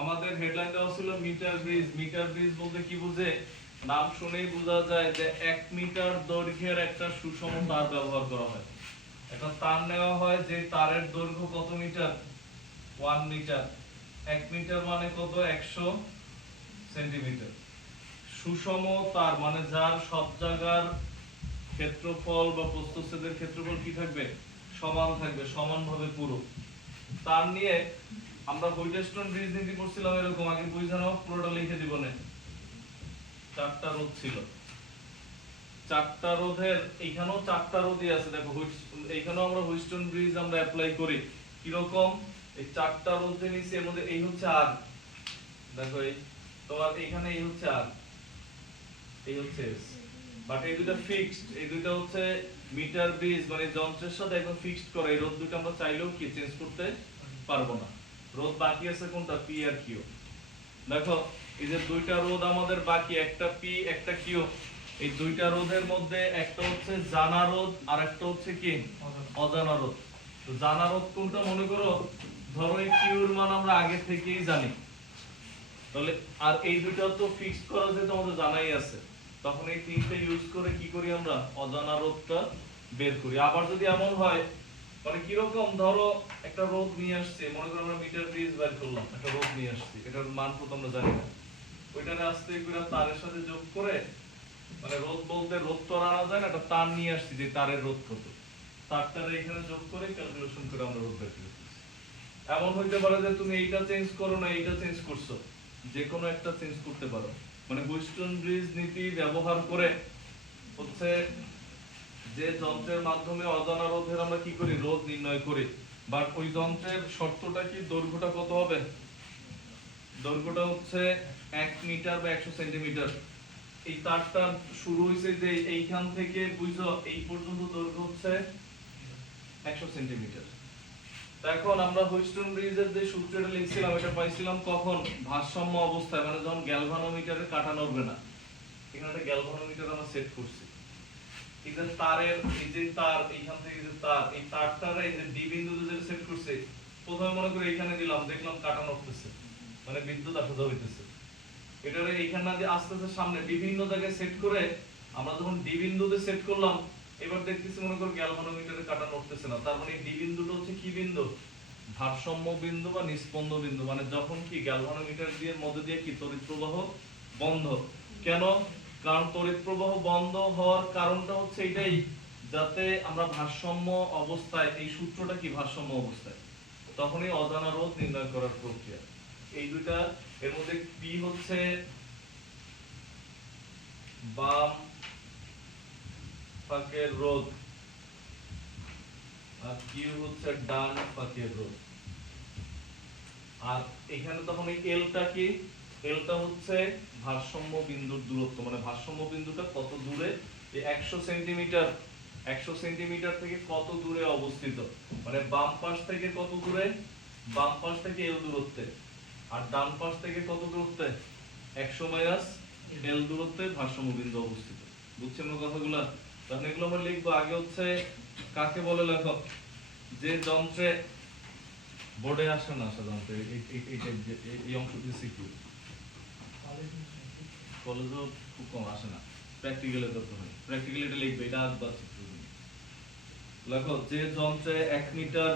আমাদের হেডলাইন দেওয়া ছিল মিটার ব্রিজ। মিটার ব্রিজ বলতে কি বুঝে? নাম শুনেই বোঝা যায় যে 1 মিটার দৈর্ঘ্যের একটা সুষম তার ব্যবহার করা হয়। এখন তার নেওয়া হয় যে তারের দৈর্ঘ্য কত মিটার? 1 মিটার। 1 মিটার মানে কত? 100 সেন্টিমিটার। সুষম তার মানে যার সব জায়গার ক্ষেত্রফল বা প্রস্থচ্ছেদের ক্ষেত্রফল কি থাকবে? সমান থাকবে, সমানভাবে পুরো। তার নিয়ে আমরা হুইটস্টোন ব্রিজ নীতি করছিলাম এরকম, আগে বুঝানো পুরোটা লিখে দিব না। 4টা রোধ ছিল, 4টা রোধের এইখানেও 4টা রোধই আছে। দেখো এইখানেও আমরা হুইটস্টোন ব্রিজ আমরা অ্যাপ্লাই করি কি রকম? এই 4টা রোধের নিচে এর মধ্যে এই হচ্ছে আর, দেখো এই তোমার এইখানে এই হচ্ছে আর, এই হচ্ছে এস, বাট এই দুটো ফিক্সড। এই দুটো হচ্ছে মিটার ব্রিজ মানে যন্ত্রের সাথে একদম ফিক্সড করা। এই রোধ দুটো আমরা চাইলেও কি চেঞ্জ করতে পারবো না। রোধ বাকি আছে কোনটা? P R Q. দেখো এই যে দুইটা রোধ আমাদের বাকি, একটা পি একটা কিউ। এই দুইটা রোধের মধ্যে একটা হচ্ছে জানা রোধ আর একটা হচ্ছে কি অজানা রোধ। তো জানা রোধ কোনটা? মনে করো ধরো এই কিউর মান আমরা আগে থেকেই জানি, তাহলে আর এই দুইটা তো ফিক্সড করা যে তোমাদের জানাই আছে, তখন এই তিনটে ইউজ করে কি করি আমরা? অজানা রোধটা বের করি। আবার যদি এমন হয় মানে কি রকম, ধরো একটা রোধ নিয়ে আসছে, মনে করো আমরা মিটার ব্রিজ বের করলাম, একটা রোধ নিয়ে আসছি, এটার মান কত আমরা জানি না, ওইটারে আস্তে করে তারের সাথে যোগ করে, মানে রোধ বলতে রোধ তো আর আনা যায় না, একটা তার নিয়ে আসছি যে তারের রোধ কত, তারটারে এখানে যোগ করে ক্যালকুলেশন করে আমরা রোধ বের করতেছি। এমন হইতে পারে যে তুমি এইটা চেঞ্জ করো না, এইটা চেঞ্জ করছো, যে কোনো একটা চেঞ্জ করতে পারো। মানে হুইটস্টোন ব্রিজ নীতি ব্যবহার করে হচ্ছে যে যন্ত্রের মাধ্যমে অজানা রোধের আমরা কি করি? রোধ নির্ণয় করি। বাট ওই যন্ত্রের শর্তটা কি? দৈর্ঘ্যটা কত হবে? দৈর্ঘ্যটা হচ্ছে 1 মিটার বা 100 সেন্টিমিটার। এই তারটা শুরু হইছে যে এইখান থেকে বুঝো এই পর্যন্ত দৈর্ঘ্য হচ্ছে 100 সেন্টিমিটার। এখন আমরা হুইটস্টোন ব্রিজের যে সূত্রটা লিখছিলাম এটা পাইছিলাম কখন? ভারসাম্য অবস্থায়, মানে যখন গ্যালভানোমিটারে কাটা নড়বে না। এখানে একটা গ্যালভানোমিটার আমরা সেট করছি। এই যে তারের এই যে তার এইখান থেকে যে তার এই তারটার এই যে ডি বিন্দুতে যে সেট করছে, প্রথমে মনে করে এখানে দিলাম, দেখলাম কাটা নড়তেছে, মানে বিদ্যুৎ আসা যাওয়া হইতেছে। এটারে এইখানে যে আস্তে আস্তে সামনে বিভিন্ন জায়গায় সেট করে আমরা যখন ডি বিন্দুতে সেট করলাম, এবার দেখতেছি মনে করো গ্যালভানোমিটারে কাটা নড়তেছে না। তার মানে এই ডি বিন্দুটা হচ্ছে কি বিন্দু? ভারসাম্য বিন্দু বা নিস্পন্দ বিন্দু। মানে যখন কি গ্যালভানোমিটার দিয়ে মধ্যে দিয়ে কি তড়িৎ প্রবাহ বন্ধ। কেন? কারণ তড়িৎ প্রবাহ বন্ধ হওয়ার কারণটা হচ্ছে এটাই, যাতে আমরা ভারসাম্য অবস্থায়, এই সূত্রটা কি ভারসাম্য অবস্থায়, তখনই অজানা রোধ নির্ণয় করার প্রক্রিয়া। এই দুইটা এর মধ্যে পি হচ্ছে বাম ফাঁকের রোধ আর কিউ হচ্ছে ডান ফাঁকের রোধ। আর এখানে তখন এই এলটা কি? এলটা হচ্ছে ভারসাম্য বিন্দুর দূরত্ব, মানে ভারসাম্য বিন্দুটা কত দূরে, এই 100 সেন্টিমিটার, 100 সেন্টিমিটার থেকে কত দূরে অবস্থিত, মানে বাম পাশ থেকে কত দূরে? বাম পাশ থেকে এল দূরত্বে। আর ডান পাশ থেকে কত দূরত্বে? 100 মাইনাস এল দূরত্বে ভারসাম্য বিন্দু অবস্থিত। বুঝছেন না কথাগুলো? তাহলে এগুলো আমরা লিখবো। আগে হচ্ছে কাকে বলে লেখো? যে যন্ত্রে বোর্ডে আসে না সাধারণত এই অংশটি সিকিউ, কলেজেও খুব কম আসে না, প্র্যাকটিক্যালে করতে হয়। প্র্যাকটিক্যালি এটা লিখবে, এটা আসবে লেখো। যে যন্ত্রে 1 মিটার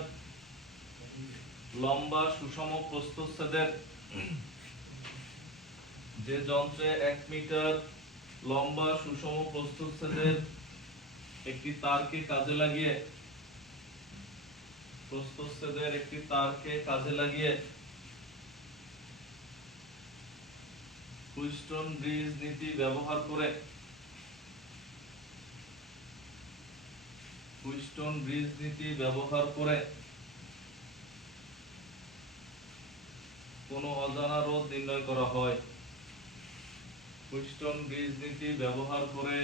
লম্বা সুষম প্রস্থচ্ছেদের, যে যন্ত্রে 1 মিটার লম্বা সুষম প্রস্থচ্ছেদের একটি তারকে কাজে লাগিয়ে, প্রস্থচ্ছেদের একটি তারকে কাজে লাগিয়ে হুইটস্টোন ব্রিজ নীতি ব্যবহার করে, হুইটস্টোন ব্রিজ নীতি ব্যবহার করে কোনো অজানা রোধ নির্ণয় করা হয়। হুইটস্টোন ব্রিজ নীতি ব্যবহার করে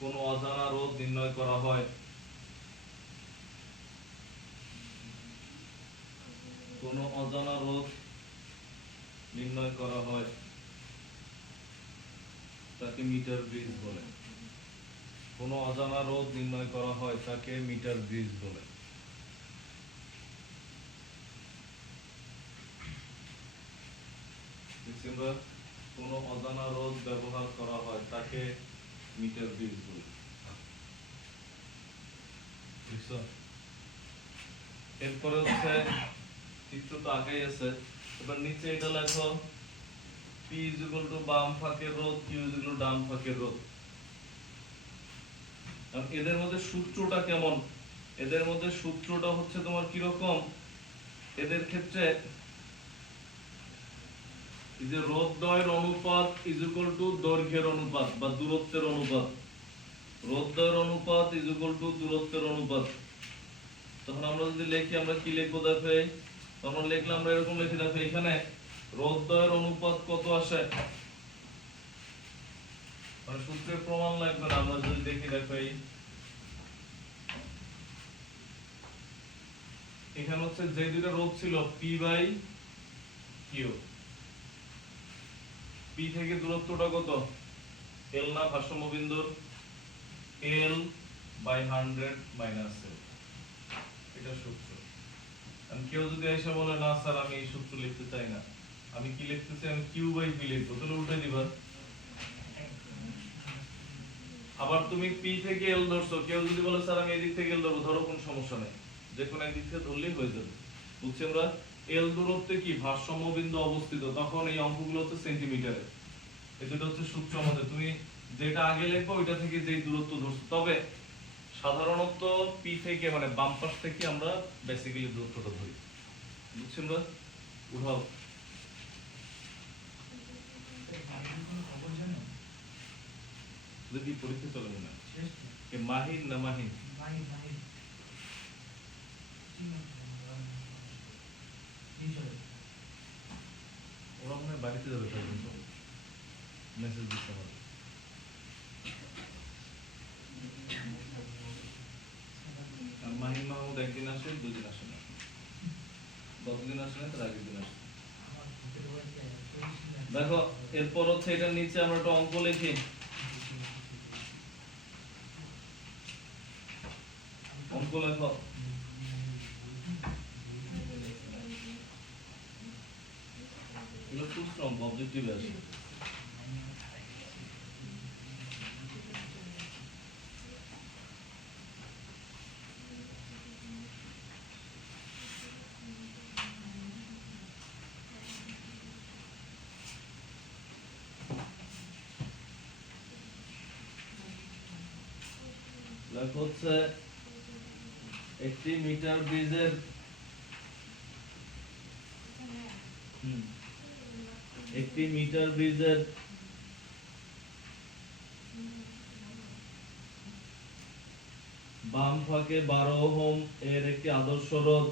কোনো অজানা রোধ নির্ণয় করা হয়। কোনো অজানা রোধ নির্ণয় করা হয়, তাকে মিটার ব্রিজ বলে। কোনো অজানা রোধ নির্ণয় করা হয়, তাকে মিটার ব্রিজ বলে। ডিসেম্বর কোন অজানা রোধ ব্যবহার করা হয় তাকে মিটার ব্রিজ বলে। বুঝছো? এরপরে হচ্ছে চিত্র তো আগেই আছে, এবার নিচে এটা লেখো P is equal to বাম ফাঁকের রোধ, Q is equal to ডান ফাঁকের রোধ। এদের মধ্যে সূত্রটা কেমন? এদের মধ্যে সূত্রটা হচ্ছে তোমার কি রকম? এদের ক্ষেত্রে এই যে রোধ দ্বয়ের অনুপাত is equal to দৈর্ঘ্যের অনুপাত বা দূরত্বের অনুপাত। রোধ দ্বয়ের অনুপাত is equal to দূরত্বের অনুপাত। তখন আমরা যদি লিখি, আমরা কি লিখবো দেখো, তখন লিখলে আমরা এরকম লিখে দেখো, এখানে রোধ দ্বয়ের অনুপাত কত আসে, মানে সূত্রের প্রমাণ লাগবে না, আমরা যদি দেখি দেখো এখানে হচ্ছে যে দুটো রোধ ছিল P বাই Q, P থেকে দূরত্বটা কত, L না ভারসাম্য বিন্দুর, L বাই 100 মাইনাস L, এটা সূত্র। আর কেউ যদি এসে বলে না স্যার আমি এই সূত্র লিখতে চাই না, আমি কি লিখতে চাই, আমি Q বাই P লিখবো, তাহলে উল্টে দিবা। আবার তুমি P থেকে L ধরছো, কেউ যদি বলে স্যার আমি এদিক থেকে L ধরবো, ধরো, কোনো সমস্যা নেই, যে কোনো একদিক থেকে ধরলেই হয়ে যাবে। বুঝছি আমরা? L দূরত্বে কি ভারসাম্য বিন্দু অবস্থিত, তখন এই অঙ্কগুলো হচ্ছে সেন্টিমিটারে। এই দুটো হচ্ছে সূত্র আমাদের, তুমি যেটা আগে লিখবো ওইটা থেকে যেই দূরত্ব ধরছো। তবে সাধারণত P থেকে মানে বাম পাশ থেকে আমরা বেসিক্যালি দূরত্বটা ধরি। বুঝছি আমরা? উঠাও। যদি পরীক্ষা চলে মনে হয় কে মাহিন না মাহিন, ওরা মনে হয় বাড়িতে যাবে, তাই কিন্তু মেসেজ দিতে হবে। আর মাহিন মাহমুদ একদিন আসে, দুদিন আসে না, গতদিন আসে না, তার আগের দিন আসে। দেখো এরপর হচ্ছে এটার নিচে আমরা একটা অঙ্ক লিখি, অঙ্ক লেখো। এগুলো খুব স্ট্রং অবজেক্টিভে আসে। লেখো হচ্ছে একটি মিটার ব্রিজের একটি মিটার ব্রিজের বাম ফাঁকে 12 ওহম এর একটি আদর্শ রোধ,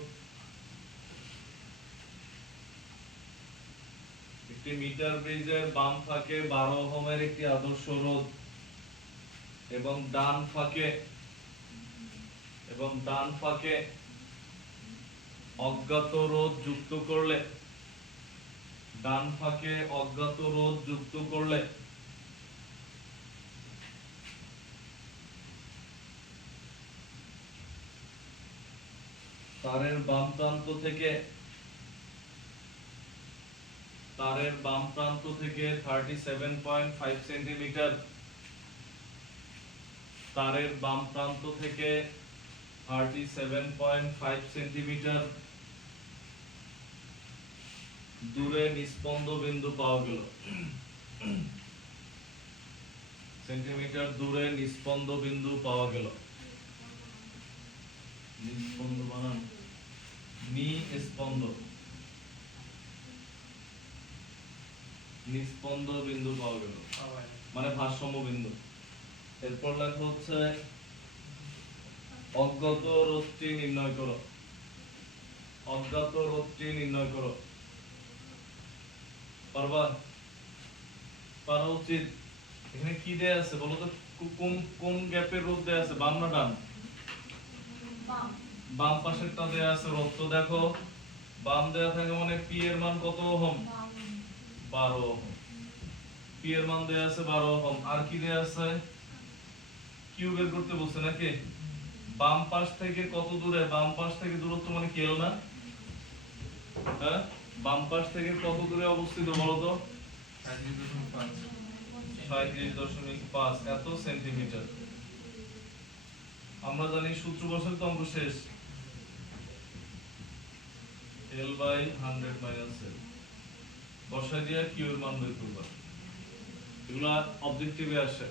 একটি মিটার ব্রিজের বাম ফাঁকে 12 ওহমের একটি আদর্শ রোধ এবং ডান ফাঁকে অজ্ঞাত রোধ যুক্ত করলে, ডান ফাঁকে অজ্ঞাত রোধ যুক্ত করলে তারের বাম প্রান্ত থেকে 37.5 সেন্টিমিটার, তারের বাম প্রান্ত থেকে 37.5 সেন্টিমিটার দূরে নিস্পন্দ বিন্দু পাওয়া গেল। সেন্টিমিটার দূরে নিস্পন্দ বিন্দু পাওয়া গেল। নিস্পন্দ বানান নিস্পন্দ বিন্দু পাওয়া গেল, মানে ভারসাম্য বিন্দু। এরপর লেখা হচ্ছে অজ্ঞাত রোধটি নির্ণয় করো। অজ্ঞাত রোধটি নির্ণয় করো। পারবা? পারা উচিত। এখানে কি দেয়া আছে বলো তো, কোন গ্যাপের রোধ দেয়া আছে, বাম না ডান? বাম পাশেরটা দেয়া আছে রোধ। তো দেখো বাম দেয়া থাকে মানে P এর মান কত ওহম? 12 ওহম। P এর মান দেয়া আছে 12 ওহম। আর কি দেয়া আছে? Q বের করতে বলছে নাকি? বাম পাশ থেকে কত দূরে? বাম পাশ থেকে দূরত্ব মানে কি L না? হ্যাঁ, বাম পাশ থেকে কত দূরে অবস্থিত বলো তো? 37.5 এত সেন্টিমিটার। আমরা জানি সূত্র বসালে তো অঙ্ক শেষ। L by 100 minus L বসাই দিয়া কিউ এর মান বের করবা। এগুলা অবজেক্টিভে আসে,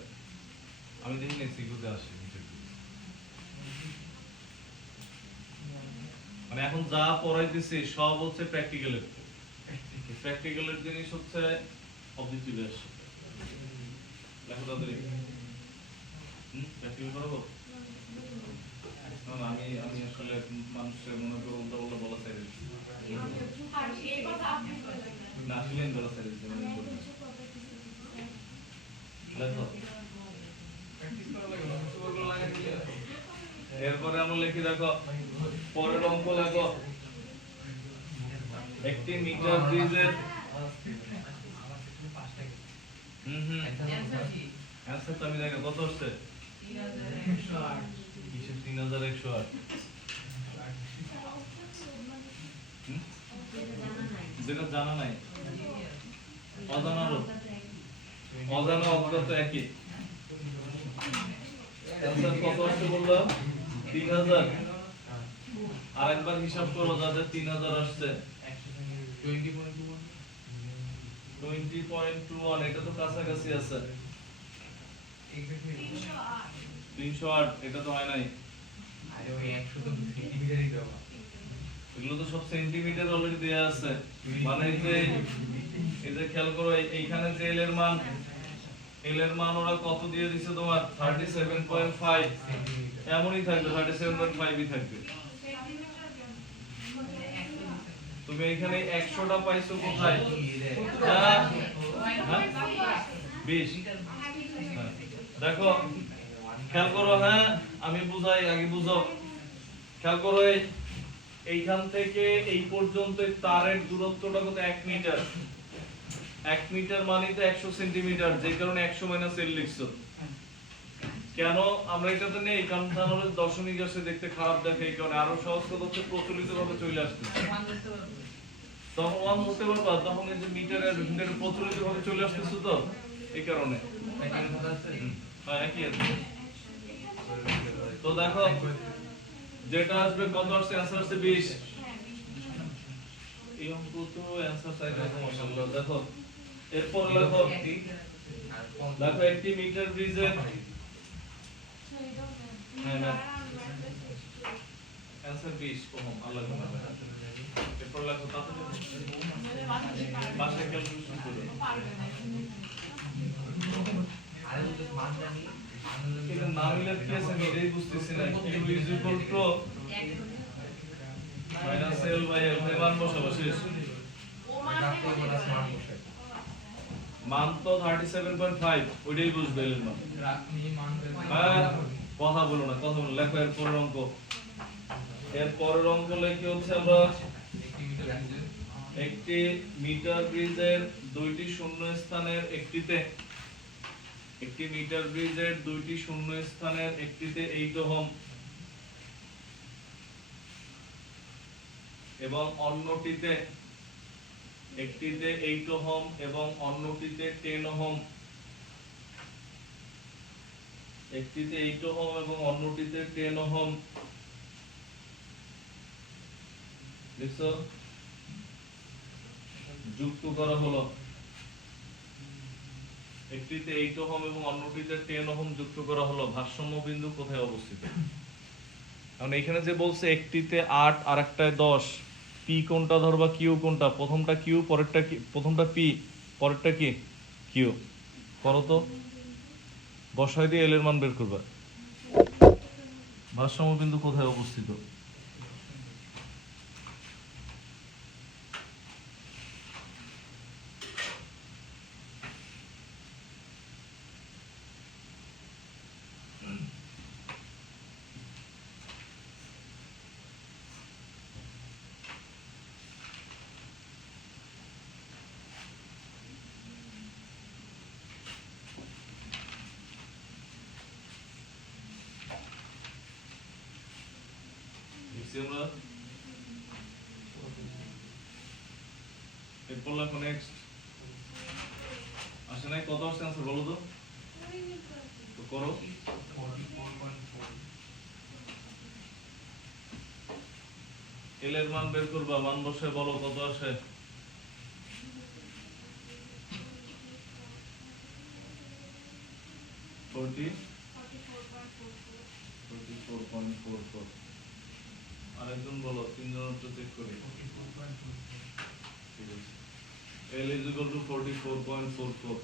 আমি দেখি না সিকিউতে আসে। মানে এখন যা পড়াইতেছি সব হচ্ছে প্র্যাকটিক্যালের। প্র্যাকটিক্যালের জিনিস হচ্ছে অবজেক্টিভে আসে। লেখো তাড়াতাড়ি। প্র্যাকটিক্যাল করবো? না আমি আমি আসলে মানুষের মনে করে উল্টা উল্টা বলা চাই না, আসলে বলা চাই লেখো। এরপরে আমরা লিখি, দেখো পরের অঙ্ক লেখো। একটি মিটার ব্রিজের অ্যানসার তো আমি দেখো কত হচ্ছে 3108। যেটা জানা নাই অজানা অজ্ঞাত একই। অ্যানসার কত আসছে বললো 3000। আরেকবার হিসাব করো যাদের 3000 আসছে। 20.21 এটা তো কাছাকাছি আছে। 308 এটা তো হয় নাই। এগুলো তো সব সেন্টিমিটার অলরেডি দেয়া আছে। মানে এই যে খেয়াল করো এইখানে যে এল এর মান ওরা কত দিয়ে দিছে তোমার 37.5। এমনই থাকবে 37.5ই থাকবে। তুমি এখানে 100টা পাইছো কোথায়? 20। দেখো খেয়াল করো, হ্যাঁ আমি বুঝাই, আগে বুঝো। খেয়াল করো এইখান থেকে এই পর্যন্ত তারের দূরত্বটা কত? 1 মিটার। 1 মিটার মানে তো 100 সেন্টিমিটার, যে কারণে 100 মাইনাস এল লিখছো। কেন আমরা এটাতে নেই? কারণ তাহলে দশমিক আসে দেখতে খারাপ দেখে, এই কারণে আরো সহজ কথা হচ্ছে প্রচলিত ভাবে চলে আসছে। তখন ওয়ান হতে পারবা, তখন এই যে মিটারের প্রচলিত ভাবে চলে আসতেছে তো এই কারণে। হ্যাঁ একই আছে। তো দেখো যেটা আসবে কত আসছে? অ্যানসার আসছে 20। এই অঙ্ক তো অ্যানসার সাইড আছে মাশাআল্লাহ। দেখো এরপর লেখো, দেখো একটি মিটার ব্রিজের অ্যানসার 20 ওহম। আল্লাহ এরপর লেখো তাড়াতাড়ি পাশে ক্যালকুলেশন করো। এটা না মিলে কি আছে আমি এটাই বুঝতেছি না। q is equal to minus l by l এর মান বসাবো শেষ। মান তো 37.5 ওইটাই বুঝবে এর মান। হ্যাঁ কথা বলো না, কথা বলো। লেখো এর পরের অঙ্ক। এর পরের অঙ্ক লিখি হচ্ছে আমরা একটি মিটার ব্রিজের দুইটি শূন্য স্থানের একটিতে, একটি মিটার ব্রিজের দুইটি শূন্য স্থানের একটিতে 8 ওহম এবং অন্যটিতে, একটিতে 8 ওহম এবং অন্যটিতে 10 ওহম, একটিতে 8 ওহম এবং অন্যটিতে 10 ওহম লিখছো যুক্ত করা হলো। একটিতে 8 ওহম এবং অন্যটিতে 10 ওহম যুক্ত করা হলো। ভারসাম্য বিন্দু কোথায় অবস্থিত? এখন এখানে যে বলছে একটিতে 8 আর একটায় 10, পি কোনটা ধরবা কিউ কোনটা? প্রথমটা কিউ পরেরটা কি? প্রথমটা পি পরেরটা কি কিউ। করো তো, বসাই দিয়ে এল এর মান বের করবা। ভারসাম্য বিন্দু কোথায় অবস্থিত? আমরা এরপর লেখো নেক্সট। আসে নাই, কত আসছে आंसर বলো তো? তো করো। 44.4 এল এর মান বের করবা, মান বসে বলো কত আসে। 44.44। আরেকজন বলো, তিনজন তো চেক করি। 44.44 ঠিক আছে, L is equal to 44.44।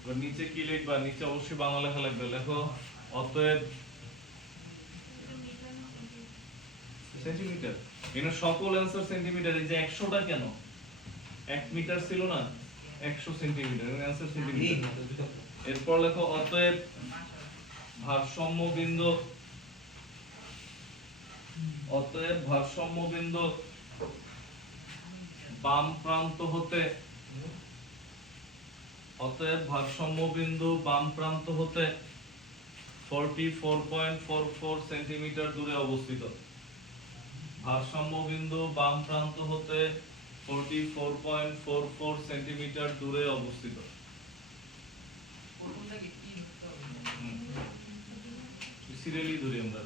এবার নিচে কি লিখবা? নিচে অবশ্যই বাংলা লেখা লাগবে। লেখো অতএব সেন্টিমিটার। এখানে সকল অ্যান্সার সেন্টিমিটার। এই যে 100টা কেন? 1 মিটার ছিল না, 100 সেন্টিমিটার, এর অ্যান্সার সেন্টিমিটার। এরপর লেখো অতএব ভারসাম্য বিন্দু, অতএব ভারসাম্য বিন্দু বাম প্রান্ত হতে, অতএব ভারসাম্য বিন্দু বাম প্রান্ত হতে 44.44 সেন্টিমিটার দূরে অবস্থিত। ভারসাম্য বিন্দু বাম প্রান্ত হতে 44.44 সেন্টিমিটার দূরে অবস্থিত। সিরিয়ালি ধরি আমরা,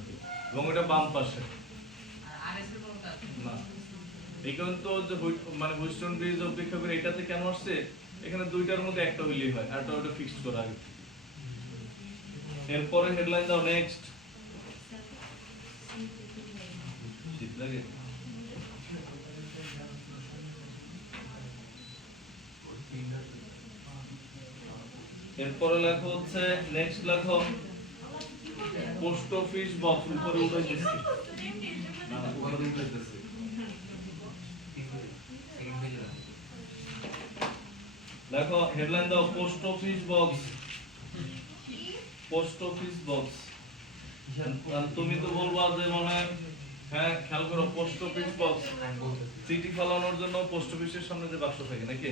এবং এটা বাম পাশে না। এখন তো যে মানে হুইস্টন ব্রিজ অপেক্ষা করে এটাতে কেন আসছে? এখানে দুইটার মধ্যে একটা হইলেই হয়, আর ওটা ফিক্সড করা আগে। এরপরে হেডলাইন দাও নেক্সট। ঠিক লাগে? এরপরে লেখো হচ্ছে নেক্সট লেখো পোস্ট অফিস বক্স। উপরে উঠাইতেছি না, উপরে উঠাইতেছি। দেখো হেডলাইন দাও post office box. Post office box. তুমি তো বলবা যে মনে হ্যাঁ খেয়াল করো, পোস্ট অফিস বক্স চিঠি ফলানোর জন্য পোস্ট অফিসের সামনে যে বাক্স থাকে নাকি?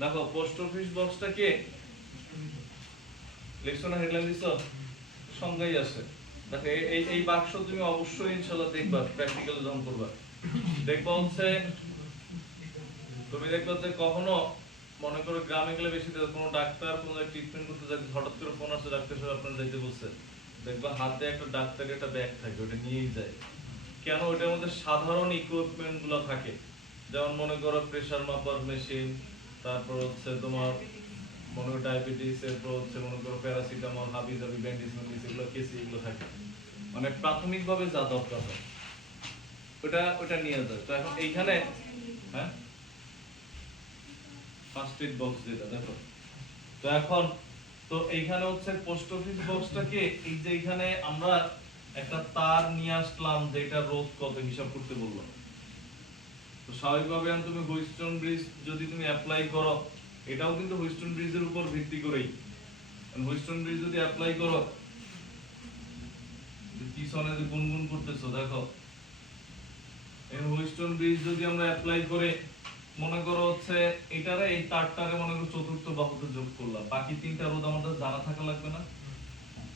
দেখো পোস্ট অফিস বক্সটা কে লিখছো না, হেডলাইন দিছো, সংজ্ঞাই আসে। দেখো এই এই বাক্স তুমি অবশ্যই ইনশাআল্লাহ দেখবা প্র্যাকটিক্যাল যখন করবা। দেখবা হচ্ছে তুমি দেখবা যে কখনো মনে করো গ্রামে গেলে বেশি কোনো ডাক্তার কোনো ট্রিটমেন্ট করতে যাচ্ছে, হঠাৎ করে ফোন আসছে ডাক্তার সাহেব আপনার যাইতে বলছে, দেখবা হাতে একটা ডাক্তারি একটা ব্যাগ থাকে, ওটা নিয়েই যায়। কেন? ওটার মধ্যে সাধারণ ইকুইপমেন্ট গুলো থাকে, যেমন মনে করো প্রেসার মাপার মেশিন, তারপর হচ্ছে তোমার মনে করো ডায়াবেটিস, এরপর হচ্ছে মনে করো প্যারাসিটামল, হাবি জাবি, ব্যান্ডেজ ম্যান্ডেজ, এগুলো কেসি এগুলো থাকে, মানে প্রাথমিকভাবে যা দরকার হয় ওটা নিয়ে যায়। তো এখন এইখানে হ্যাঁ ফার্স্ট এড বক্স যেটা দেখো, তো এখন তো এইখানে হচ্ছে পোস্ট অফিস বক্সটাকে এই যে এখানে আমরা একটা তার নিয়ে আসলাম, যেটা রোধ কত হিসাব করতে বললাম। তো স্বাভাবিকভাবে তুমি হুইস্টন ব্রিজ যদি তুমি অ্যাপ্লাই করো, এটাও কিন্তু হুইস্টন ব্রিজের উপর ভিত্তি করেই। হুইস্টন ব্রিজ যদি অ্যাপ্লাই করো, পিছনে যে গুনগুন করতেছো দেখো, এই হুইস্টন ব্রিজ যদি আমরা অ্যাপ্লাই করে মনে করো হচ্ছে এটারে এই তারটারে মনে করো চতুর্থ বাহুতে যোগ করলাম, বাকি তিনটা রোধ আমাদের জানা থাকা লাগবে না?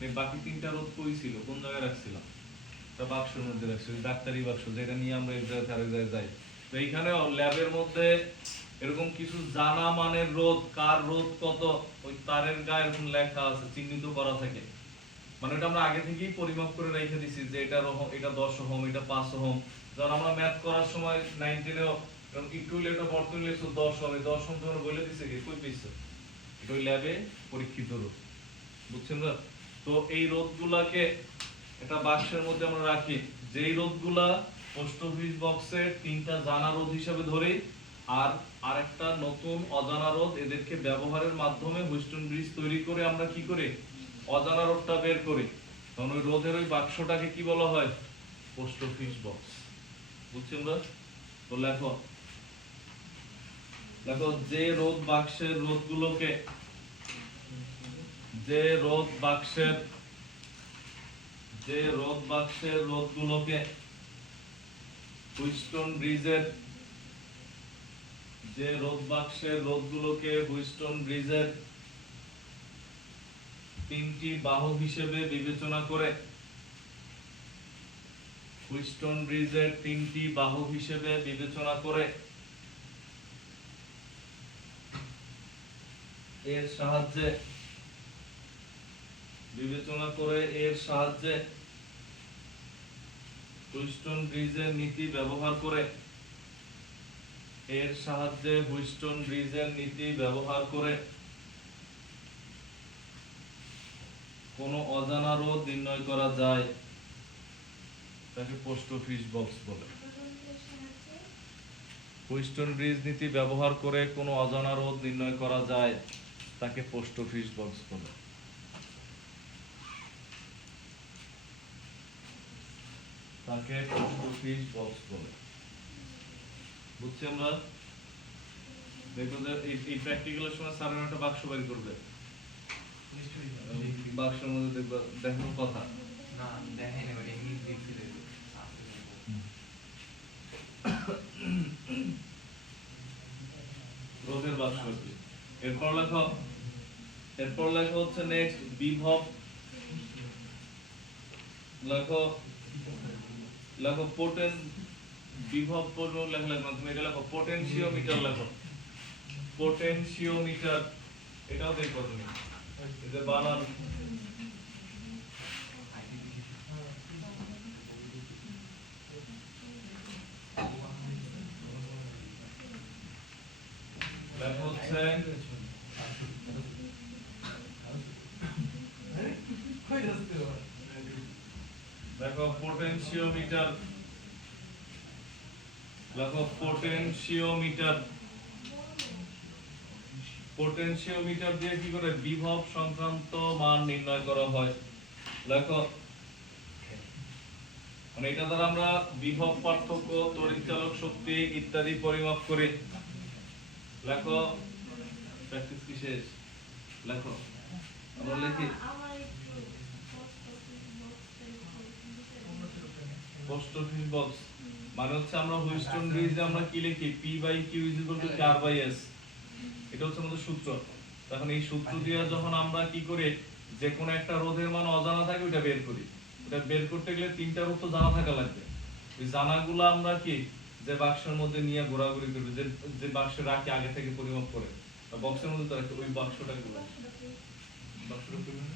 এই বাকি তিনটা রোধ কই ছিল, কোন জায়গায় রাখছিলাম? এটা বাক্সের মধ্যে রাখছি, ওই ডাক্তারি বাক্স যেটা নিয়ে আমরা এক জায়গা থেকে আরেক জায়গায় যাই। তো এইখানে ল্যাবের মধ্যে এরকম কিছু জানা মানের রোধ, কার রোধ কত, ওই তারের গায়ে এরকম লেখা আছে, চিহ্নিত করা থাকে। মানে এটা আমরা আগে থেকেই পরিমাপ করে রেখে দিছি যে এটা 10 ওহম, এটা 5 ওহম। যখন আমরা ম্যাথ করার সময় 9 10এও ইকুইভ্যালেন্ট এটা বর্তনী লিখছো 10 ওহম, 10 ওহম তোমরা বলে দিছে কি কই পেয়েছো? এটা ওই ল্যাবে পরীক্ষিত রোধ, বুঝছেন না? তো এই রোধগুলাকে একটা বাক্সের মধ্যে আমরা রাখি, যেই রোধগুলা পোস্ট অফিস বক্সের তিনটা জানা রোধ হিসেবে ধরে, আর আরেকটা নতুন অজানা রোধ, এদেরকে ব্যবহারের মাধ্যমে হুইস্টন ব্রিজ তৈরি করে আমরা কি করে অজানা রোধটা বের করি। তখন ওই রোধের ওই বাক্সটাকে কি বলা হয়? পোস্ট অফিস বক্স, বুঝছেন না? তো লেখো দেখো যে রোধ বাক্সের রোধগুলোকে, যে রোধ বাক্সের রোধগুলোকে হুইস্টন ব্রিজের, যে রোধ বাক্সের রোধগুলোকে হুইস্টন ব্রিজের তিনটি বাহু হিসেবে বিবেচনা করে, হুইস্টন ব্রিজের তিনটি বাহু হিসেবে বিবেচনা করে এর সাহায্যে বিবেচনা করে এর সাহায্যে হুইস্টন ব্রিজের নীতি ব্যবহার করে এর সাহায্যে হুইস্টন ব্রিজের নীতি ব্যবহার করে কোনো অজানা রোধ নির্ণয় করা যায় তাকে পোস্ট অফিস বক্স বলে। হুইস্টন ব্রিজ নীতি ব্যবহার করে কোনো অজানা রোধ নির্ণয় করা যায় তাকে পোস্ট অফিস বক্স বলে। তাকে পোস্ট অফিস বক্স বলে। বুঝছি আমরা? দেখো যে এই প্র্যাকটিক্যালের সময় স্যারের একটা বাক্স বের করবে, নিশ্চয়ই বাক্সের মধ্যে দেখবা দেখো কথা না দেখাই না মানে এমনি দেখছি দেখো রোধের বাক্স আর কি। এরপর লেখো হচ্ছে নেক্সট বিভব, লেখো পোটেন বিভব পরিমাপ লেখা লাগবে না, তুমি এটা লেখো পোটেনশিওমিটার লেখো। পোটেনশিওমিটার এটাও দেখো তুমি, এই যে বানান লেখা হচ্ছে দেখো পোটেনশিওমিটার, লেখো পোটেনশিওমিটার। পোটেনশিওমিটার দিয়ে কি করে বিভব সংক্রান্ত মান নির্ণয় করা হয়। লেখো মানে এটা দ্বারা আমরা বিভব পার্থক্য, তড়িৎচালক শক্তি ইত্যাদি পরিমাপ করি। লেখো প্র্যাকটিস কি শেষ? লেখো আমরা লিখি পোস্ট অফিস বক্স মানে হচ্ছে আমরা হুইস্টন ব্রিজে আমরা কি লিখি P by Q = R by S, এটা হচ্ছে আমাদের সূত্র। তখন এই সূত্র দিয়ে যখন আমরা কি করি যে কোনো একটা রোধের মান অজানা থাকে ওটা বের করি, ওটা বের করতে গেলে তিনটা রোধ তো জানা থাকা লাগবে। ওই জানাগুলো আমরা কি যে বাক্সের মধ্যে নিয়ে ঘোরাঘুরি করবে, যে যে বাক্সে রাখি আগে থেকে পরিমাপ করে বক্সের মধ্যে তো রাখি, ওই বাক্সটা গুলো বাক্সটা করবে না?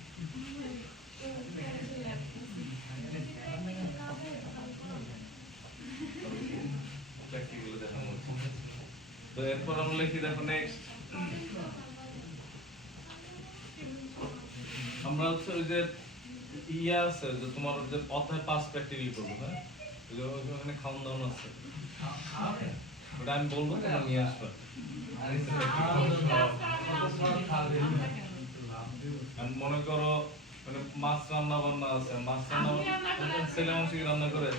প্র্যাকটিক্যালি দেখানো হচ্ছে। তো এরপর আমরা লিখি দেখো নেক্সট আমরা হচ্ছে ওই যে ইয়া আছে যে তোমার যে অধ্যায় 5 প্র্যাকটিক্যালি করবে, হ্যাঁ ওই যে ওখানে খাওয়ান দাওয়ান আছে ওটা আমি বলবো তোমরা নিয়ে আসবে। আমি মনে করো মানে মাছ রান্না বান্না আছে, মাছ রান্না ছেলে মানুষ কি রান্না করে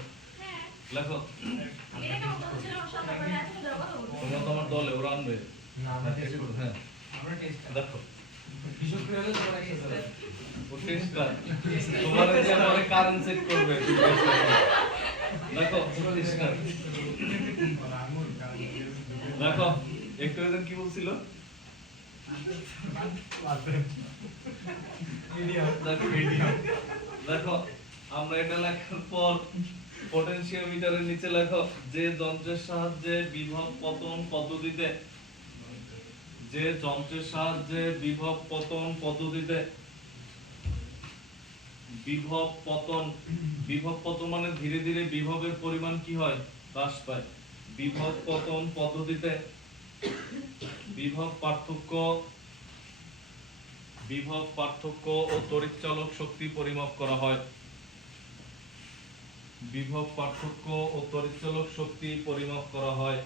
লেখো তোমরা তো আমার দলে ওরা আনবে না আমরা টেস্ট করব হ্যাঁ আমরা টেস্ট দেখো বিশেষ করে হলে তোমরা একসাথে ও টেস্টটা তোমার যে আমারে কারেন্ট সেট করবে দেখো টেস্টটা দেখো একটু এদিন কি বলছিল দেখো আমরা এটা লেখার পর পোটেনশিওমিটারের নিচে লেখো যে যন্ত্রের সাহায্যে বিভব পতন পদ্ধতিতে, যে যন্ত্রের সাহায্যে বিভব পতন পদ্ধতিতে বিভব পতন মানে ধীরে ধীরে বিভবের পরিমাণ কি হয় হ্রাস পায়। বিভব পতন পদ্ধতিতে বিভব পার্থক্য ও তড়িৎচালক শক্তি পরিমাপ করা হয়। বিভব পার্থক্য ও তড়িৎচালক শক্তি পরিমাপ করা হয়।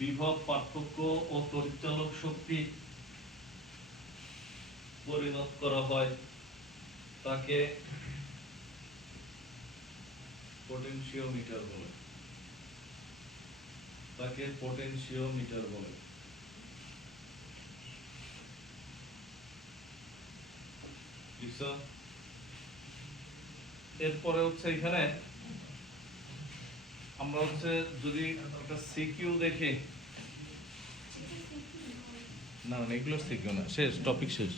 বিভব পার্থক্য ও তড়িৎচালক শক্তি পরিমাপ করা হয় তাকে পোটেনশিওমিটার বলে। তাকে পোটেনশিওমিটার বলে। এরপরে হচ্ছে এখানে আমরা হচ্ছে যদি একটা সিকিউ দেখি, না এগুলো সিকিউ না, শেষ টপিক শেষ।